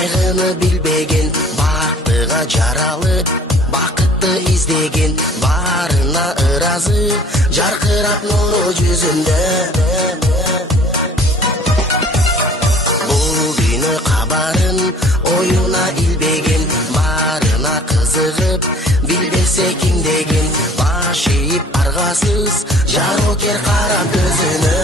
кайгыны билбеген, бактыга жаралып бакытты издеген, барына ыразы жаркырап нуру жүзүндө. Бул күнү кабарын оюна илбеген, барына кызыгып билбесе ким деген, баш ийип аргасыз жарокер карап көзүнө.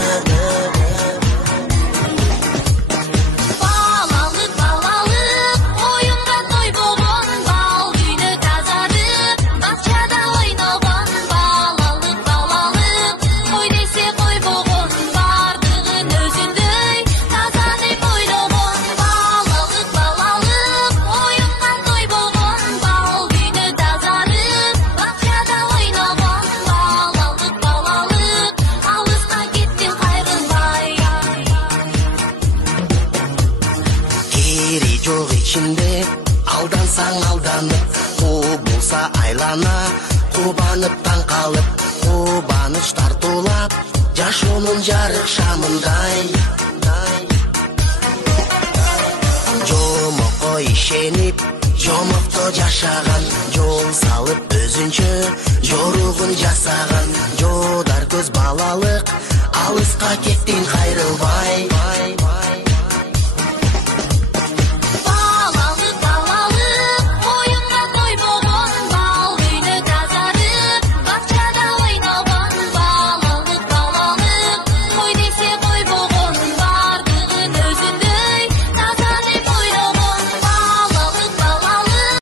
Жок ичинде алдансаң алданып, куу болса айлана, кубанып таң калып, кубаныч тартуулап, жашоонун жарык шамындай. Жомокко ишенип, жомокто жашаган, жол салып өзүнчө жоругун жасаган, жодар көз балалык, алыска кеттин кайрылбай.